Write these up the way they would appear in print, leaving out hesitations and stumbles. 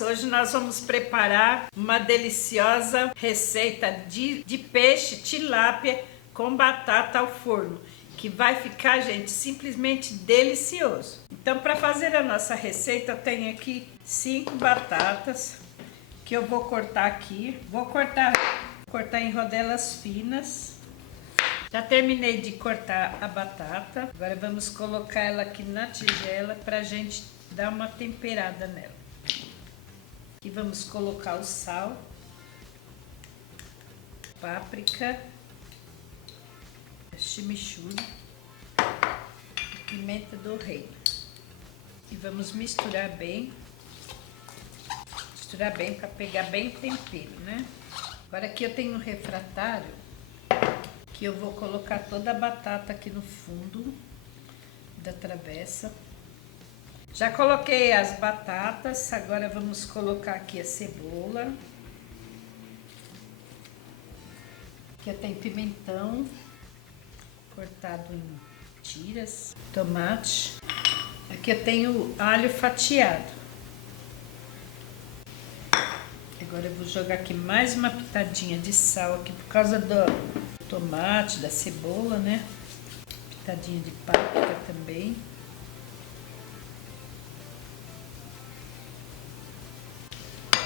Hoje nós vamos preparar uma deliciosa receita de peixe tilápia com batata ao forno, que vai ficar, gente, simplesmente delicioso. Então, para fazer a nossa receita, eu tenho aqui 5 batatas que eu vou cortar aqui. Vou cortar em rodelas finas. Já terminei de cortar a batata. Agora vamos colocar ela aqui na tigela para a gente dar uma temperada nela. Aqui vamos colocar o sal, páprica, chimichurri, pimenta do reino. E vamos misturar bem para pegar bem o tempero, né? Agora aqui eu tenho um refratário que eu vou colocar toda a batata aqui no fundo da travessa. Já coloquei as batatas, agora vamos colocar aqui a cebola. Aqui eu tenho pimentão cortado em tiras, tomate. Aqui eu tenho alho fatiado. Agora eu vou jogar aqui mais uma pitadinha de sal aqui por causa do tomate, da cebola, né? Pitadinha de páprica também.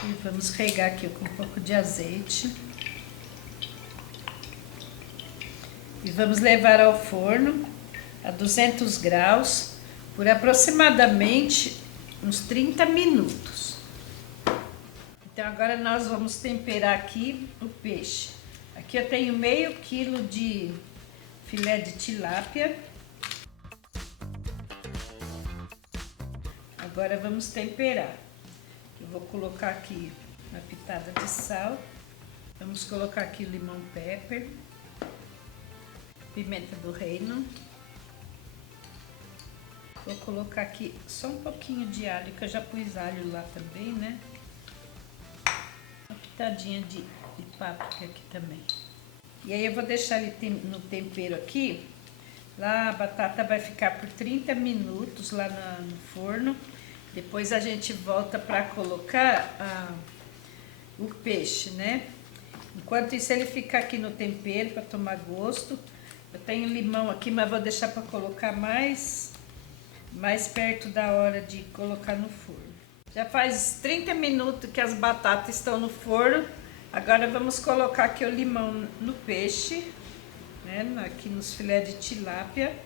E vamos regar aqui com um pouco de azeite. E vamos levar ao forno a 200 graus por aproximadamente uns 30 minutos. Então agora nós vamos temperar aqui o peixe. Aqui eu tenho meio quilo de filé de tilápia. Agora vamos temperar. Eu vou colocar aqui uma pitada de sal, vamos colocar aqui limão pepper, pimenta do reino, vou colocar aqui só um pouquinho de alho, que eu já pus alho lá também, né? Uma pitadinha de páprica aqui também. E aí eu vou deixar ele no tempero aqui, lá a batata vai ficar por 30 minutos lá no forno. Depois a gente volta para colocar o peixe, né? Enquanto isso ele fica aqui no tempero para tomar gosto. Eu tenho limão aqui, mas vou deixar para colocar mais perto da hora de colocar no forno. Já faz 30 minutos que as batatas estão no forno. Agora vamos colocar aqui o limão no peixe, né? Aqui nos filés de tilápia.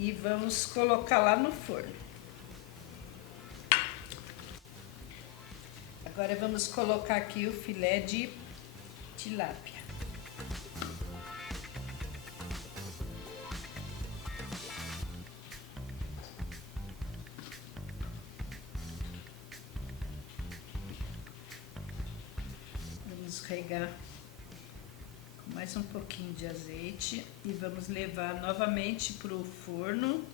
E vamos colocar lá no forno. Agora vamos colocar aqui o filé de tilápia. Vamos regar com mais um pouquinho de azeite e vamos levar novamente para o forno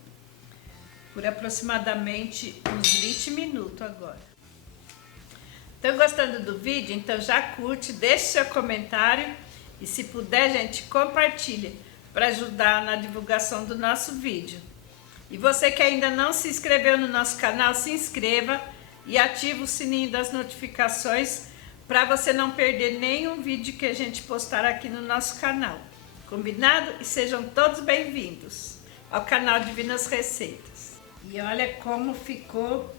por aproximadamente uns 20 minutos agora. Estão gostando do vídeo? Então já curte, deixe seu comentário e se puder, gente, compartilha para ajudar na divulgação do nosso vídeo. E você que ainda não se inscreveu no nosso canal, se inscreva e ative o sininho das notificações para você não perder nenhum vídeo que a gente postar aqui no nosso canal. Combinado? E sejam todos bem-vindos ao canal Divinas Receitas. E olha como ficou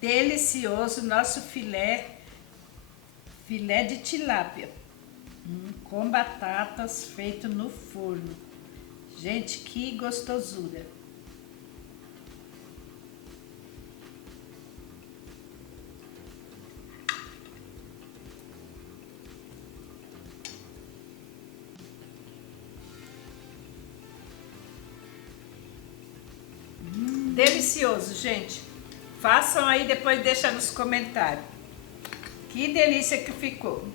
delicioso o nosso filé de tilápia com batatas feito no forno. Gente, que gostosura! Delicioso, gente. Façam aí, depois deixa nos comentários. Que delícia que ficou.